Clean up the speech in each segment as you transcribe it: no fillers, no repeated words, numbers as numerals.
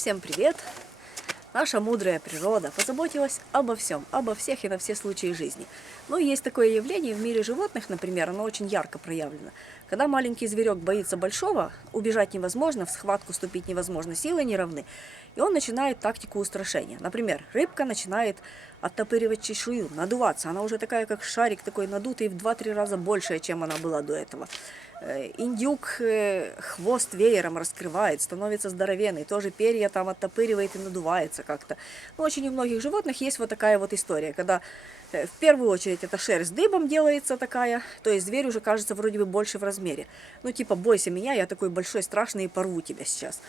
Всем привет! Наша мудрая природа позаботилась обо всем, обо всех и на все случаи жизни. Но есть такое явление в мире животных, например, оно очень ярко проявлено. Когда маленький зверек боится большого, убежать невозможно, в схватку вступить невозможно, силы не равны. И он начинает тактику устрашения. Например, рыбка начинает оттопыривать чешую, надуваться. Она уже такая, как шарик, такой надутый, в 2-3 раза больше, чем она была до этого. Индюк хвост веером раскрывает, становится здоровенный, тоже перья там оттопыривает и надувается как-то. Но очень у многих животных есть вот такая вот история, когда в первую очередь эта шерсть дыбом делается такая, то есть зверь уже кажется вроде бы больше в размере. Ну типа бойся меня, я такой большой, страшный и порву тебя сейчас.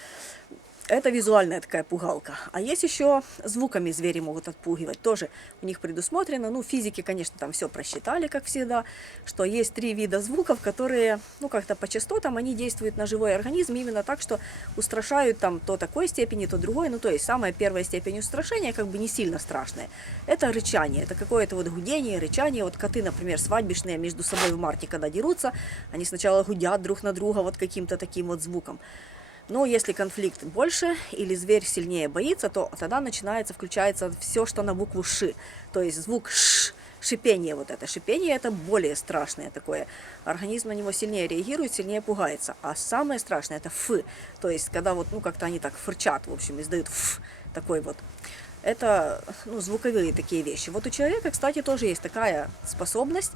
Это визуальная такая пугалка. А есть еще звуками звери могут отпугивать. Тоже у них предусмотрено. Ну, физики, конечно, там все просчитали, как всегда, что есть 3 вида звуков, которые, ну, как-то по частотам, они действуют на живой организм именно так, что устрашают там то такой степени, то другой. Ну, то есть самая первая степень устрашения, как бы не сильно страшная, это рычание. Это какое-то вот гудение, рычание. Вот коты, например, свадьбишные между собой в марте, когда дерутся, они сначала гудят друг на друга вот каким-то таким вот звуком. Но если конфликт больше или зверь сильнее боится, то тогда включается все, что на букву «ш». То есть звук «ш», шипение вот это. Шипение это более страшное такое. Организм на него сильнее реагирует, сильнее пугается. А самое страшное это «ф». То есть когда вот, ну как-то они так фырчат, в общем, издают «ф», такой вот. Это звуковые такие вещи. Вот у человека, кстати, тоже есть такая способность,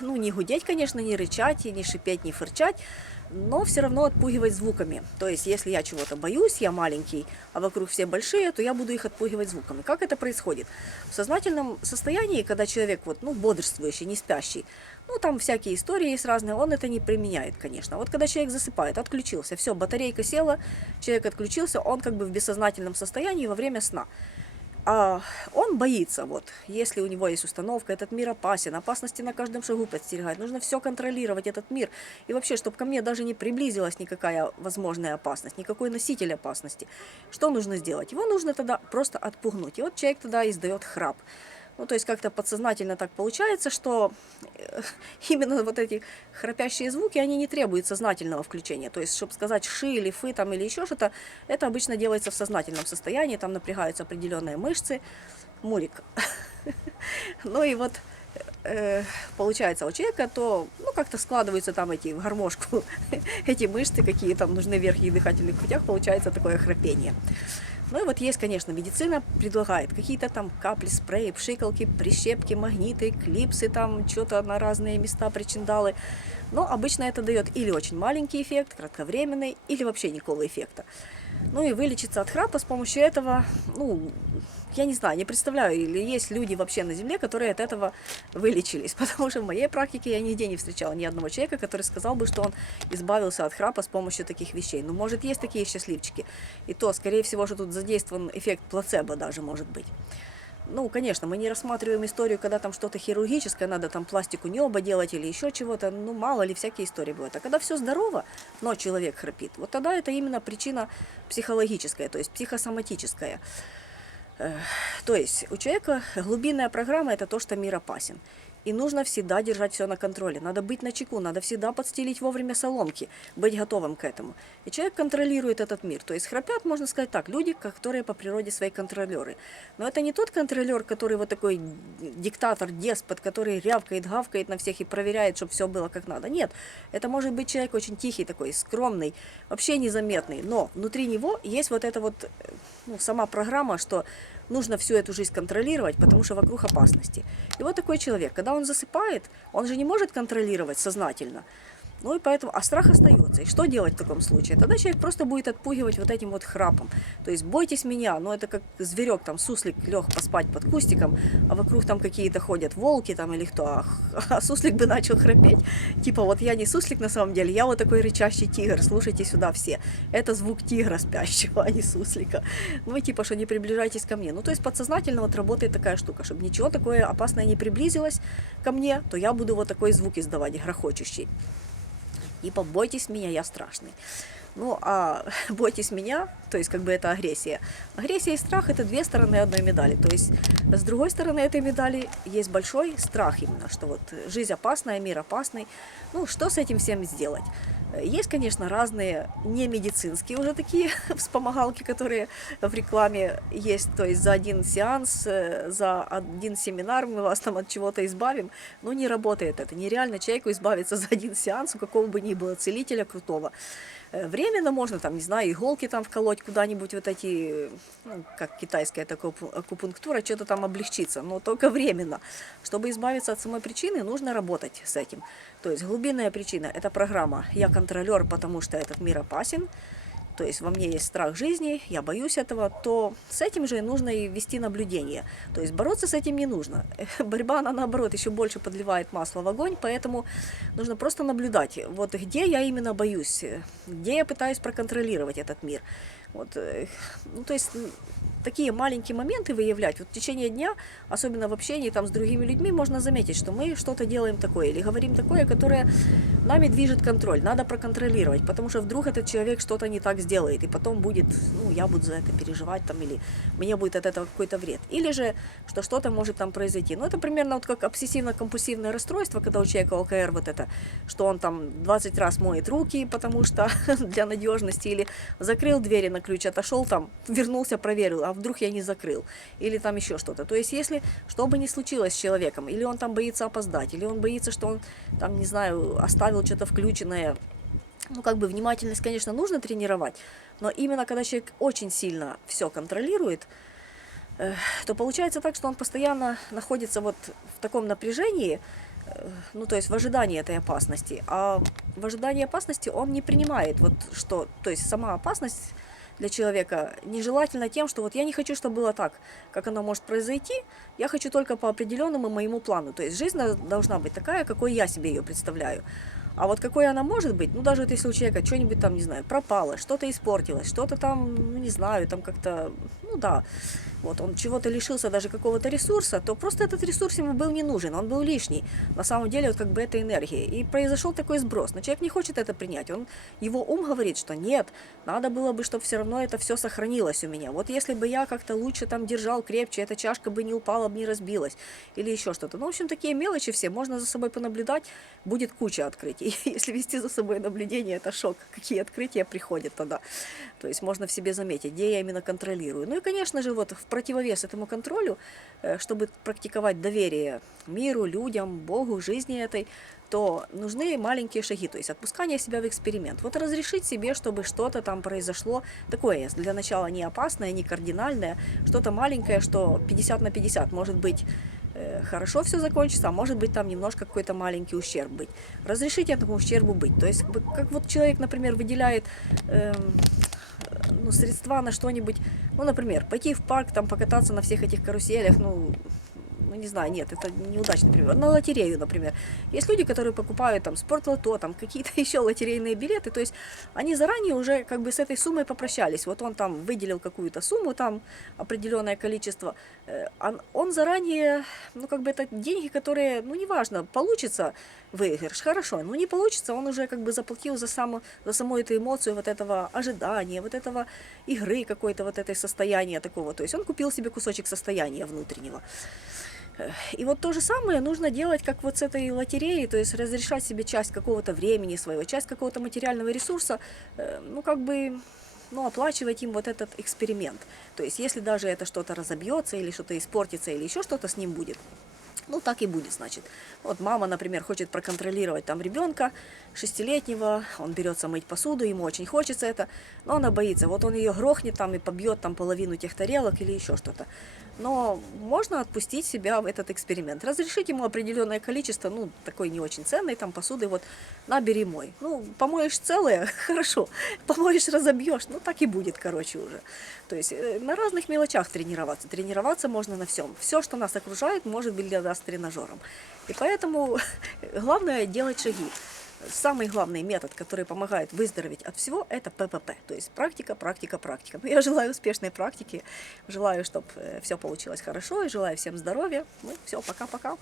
ну, не гудеть, конечно, не рычать, и не шипеть, не фырчать, но все равно отпугивать звуками. То есть, если я чего-то боюсь, я маленький, а вокруг все большие, то я буду их отпугивать звуками. Как это происходит? В сознательном состоянии, когда человек бодрствующий, не спящий, ну, там всякие истории есть разные, он это не применяет, конечно. Вот когда человек засыпает, отключился, все, батарейка села, человек отключился, он как бы в бессознательном состоянии во время сна. А он боится, вот, если у него есть установка, этот мир опасен, опасности на каждом шагу подстерегает, нужно все контролировать, этот мир. И вообще, чтобы ко мне даже не приблизилась никакая возможная опасность, никакой носитель опасности. Что нужно сделать? Его нужно тогда просто отпугнуть. И вот человек тогда издает храп. Ну, то есть как-то подсознательно так получается, что именно вот эти храпящие звуки, они не требуют сознательного включения. То есть, чтобы сказать «ши» или «фы» там, или еще что-то, это обычно делается в сознательном состоянии, там напрягаются определенные мышцы. Мурик. Ну и вот получается у человека, то как-то складываются там эти в гармошку, эти мышцы, какие там нужны в верхних дыхательных путях, получается такое храпение. Ну и вот есть, конечно, медицина предлагает какие-то там капли, спреи, пшикалки, прищепки, магниты, клипсы, там что-то на разные места, причиндалы. Но обычно это дает или очень маленький эффект, кратковременный, или вообще никакого эффекта. Ну и вылечиться от храпа с помощью этого, я не знаю, не представляю, или есть люди вообще на Земле, которые от этого вылечились. Потому что в моей практике я нигде не встречала ни одного человека, который сказал бы, что он избавился от храпа с помощью таких вещей. Ну, может, есть такие счастливчики. И то, скорее всего, что тут задействован эффект плацебо даже, может быть. Ну, конечно, мы не рассматриваем историю, когда там что-то хирургическое, надо там пластику неба делать или еще чего-то, мало ли, всякие истории бывают. А когда все здорово, но человек храпит, вот тогда это именно причина психологическая, то есть психосоматическая. То есть у человека глубинная программа – это то, что мир опасен. И нужно всегда держать все на контроле. Надо быть начеку, надо всегда подстелить вовремя соломки, быть готовым к этому. И человек контролирует этот мир. То есть храпят, можно сказать так, люди, которые по природе свои контролеры. Но это не тот контролер, который вот такой диктатор, деспот, который рявкает, гавкает на всех и проверяет, чтобы все было как надо. Нет, это может быть человек очень тихий такой, скромный, вообще незаметный. Но внутри него есть вот эта вот сама программа, что нужно всю эту жизнь контролировать, потому что вокруг опасности. И вот такой человек, когда он засыпает, он же не может контролировать сознательно. Ну и поэтому, а страх остается. И что делать в таком случае? Тогда человек просто будет отпугивать вот этим вот храпом. То есть бойтесь меня, но это как зверек, там суслик лег поспать под кустиком, а вокруг там какие-то ходят волки там или кто, а суслик бы начал храпеть. Типа вот я не суслик на самом деле, я вот такой рычащий тигр, слушайте сюда все. Это звук тигра спящего, а не суслика. Ну и типа, что не приближайтесь ко мне. Ну то есть подсознательно вот работает такая штука, чтобы ничего такое опасное не приблизилось ко мне, то я буду вот такой звук издавать, грохочущий. И побойтесь меня, я страшный. Ну, а бойтесь меня, то есть как бы это агрессия. Агрессия и страх – это две стороны одной медали. То есть с другой стороны этой медали есть большой страх именно, что вот жизнь опасная, мир опасный. Ну, что с этим всем сделать? Есть, конечно, разные не медицинские уже такие вспомогалки, которые в рекламе есть. То есть за один сеанс, за один семинар мы вас там от чего-то избавим. Но не работает это. Нереально человеку избавиться за один сеанс, у какого бы ни было целителя крутого. Временно можно, там, не знаю, иголки там вколоть куда-нибудь, вот эти, ну, как китайская такая акупунктура, что-то там облегчиться, но только временно. Чтобы избавиться от самой причины, нужно работать с этим. То есть глубинная причина – это программа «Я контролер, потому что этот мир опасен», то есть во мне есть страх жизни, я боюсь этого, то с этим же нужно и вести наблюдение. То есть бороться с этим не нужно. Борьба, она наоборот еще больше подливает масло в огонь, поэтому нужно просто наблюдать, вот где я именно боюсь, где я пытаюсь проконтролировать этот мир. Вот, ну, то есть такие маленькие моменты выявлять. Вот в течение дня, особенно в общении там, с другими людьми, можно заметить, что мы что-то делаем такое или говорим такое, которое нами движет контроль. Надо проконтролировать, потому что вдруг этот человек что-то не так сделает, и потом будет, ну, я буду за это переживать, там, или мне будет от этого какой-то вред. Или же, что что-то может там произойти. Ну, это примерно вот как обсессивно-компульсивное расстройство, когда у человека ОКР вот это, что он там 20 раз моет руки, потому что для надежности, или закрыл двери на ключ, отошел там, вернулся, проверил, а вдруг я не закрыл, или там еще что-то. То есть, если что бы ни случилось с человеком, или он там боится опоздать, или он боится, что он там, не знаю, оставил что-то включенное, ну, как бы внимательность, конечно, нужно тренировать, но именно когда человек очень сильно все контролирует, то получается так, что он постоянно находится вот в таком напряжении, ну, то есть в ожидании этой опасности. А в ожидании опасности он не принимает, вот что, то есть сама опасность для человека нежелательно тем, что вот я не хочу, чтобы было так, как оно может произойти, я хочу только по определенному моему плану. То есть жизнь должна быть такая, какой я себе ее представляю. А вот какой она может быть, ну, даже вот если у человека что-нибудь там, не знаю, пропало, что-то испортилось, что-то там, ну, не знаю, там как-то, ну, да, вот он чего-то лишился, даже какого-то ресурса, то просто этот ресурс ему был не нужен, он был лишний. На самом деле, вот как бы это энергия. И произошел такой сброс. Но человек не хочет это принять. Его ум говорит, что нет, надо было бы, чтобы все равно это все сохранилось у меня. Вот если бы я как-то лучше там держал крепче, эта чашка бы не упала, бы не разбилась. Или еще что-то. Ну, в общем, такие мелочи все. Можно за собой понаблюдать. Будет куча открытий. Если вести за собой наблюдение, это шок. Какие открытия приходят тогда. То есть можно в себе заметить, где я именно контролирую. Ну и, конечно же, вот в противовес этому контролю, чтобы практиковать доверие миру, людям, Богу, жизни этой, то нужны маленькие шаги, то есть отпускание себя в эксперимент. Вот разрешить себе, чтобы что-то там произошло, такое для начала не опасное, не кардинальное, что-то маленькое, что 50 на 50, может быть, хорошо все закончится, а может быть там немножко какой-то маленький ущерб быть. Разрешить этому ущербу быть. То есть как вот человек, например, выделяет ну, средства на что-нибудь, ну, например, пойти в парк, там покататься на всех этих каруселях, ну, не знаю, нет, это неудачный пример. На лотерею, например. Есть люди, которые покупают там спортлото, там какие-то еще лотерейные билеты, то есть они заранее уже как бы с этой суммой попрощались. Вот он там выделил какую-то сумму, там определенное количество, он заранее, ну, как бы это деньги, которые, ну, неважно, получится выигрыш, хорошо, но не получится, он уже как бы заплатил за саму эту эмоцию вот этого ожидания, вот этого игры какой-то, вот этой состояния такого, то есть он купил себе кусочек состояния внутреннего. И вот то же самое нужно делать, как вот с этой лотереей, то есть разрешать себе часть какого-то времени своего, часть какого-то материального ресурса, ну, как бы, ну, оплачивать им вот этот эксперимент. То есть если даже это что-то разобьется или что-то испортится, или еще что-то с ним будет, ну, так и будет, значит. Вот мама, например, хочет проконтролировать там ребенка 6-летнего, он берется мыть посуду, ему очень хочется это, но она боится. Вот он ее грохнет там и побьет там половину тех тарелок или еще что-то. Но можно отпустить себя в этот эксперимент. Разрешить ему определенное количество, ну, такой не очень ценной там посуды, вот, набери мой. Ну, помоешь целое, хорошо, помоешь, разобьешь, ну, так и будет, короче, уже. То есть на разных мелочах тренироваться. Тренироваться можно на всем. Все, что нас окружает, может быть для нас тренажером. И поэтому главное делать шаги. Самый главный метод, который помогает выздороветь от всего, это ППП. То есть практика, практика, практика. Но я желаю успешной практики, желаю, чтобы все получилось хорошо, и желаю всем здоровья. Ну, все, пока-пока.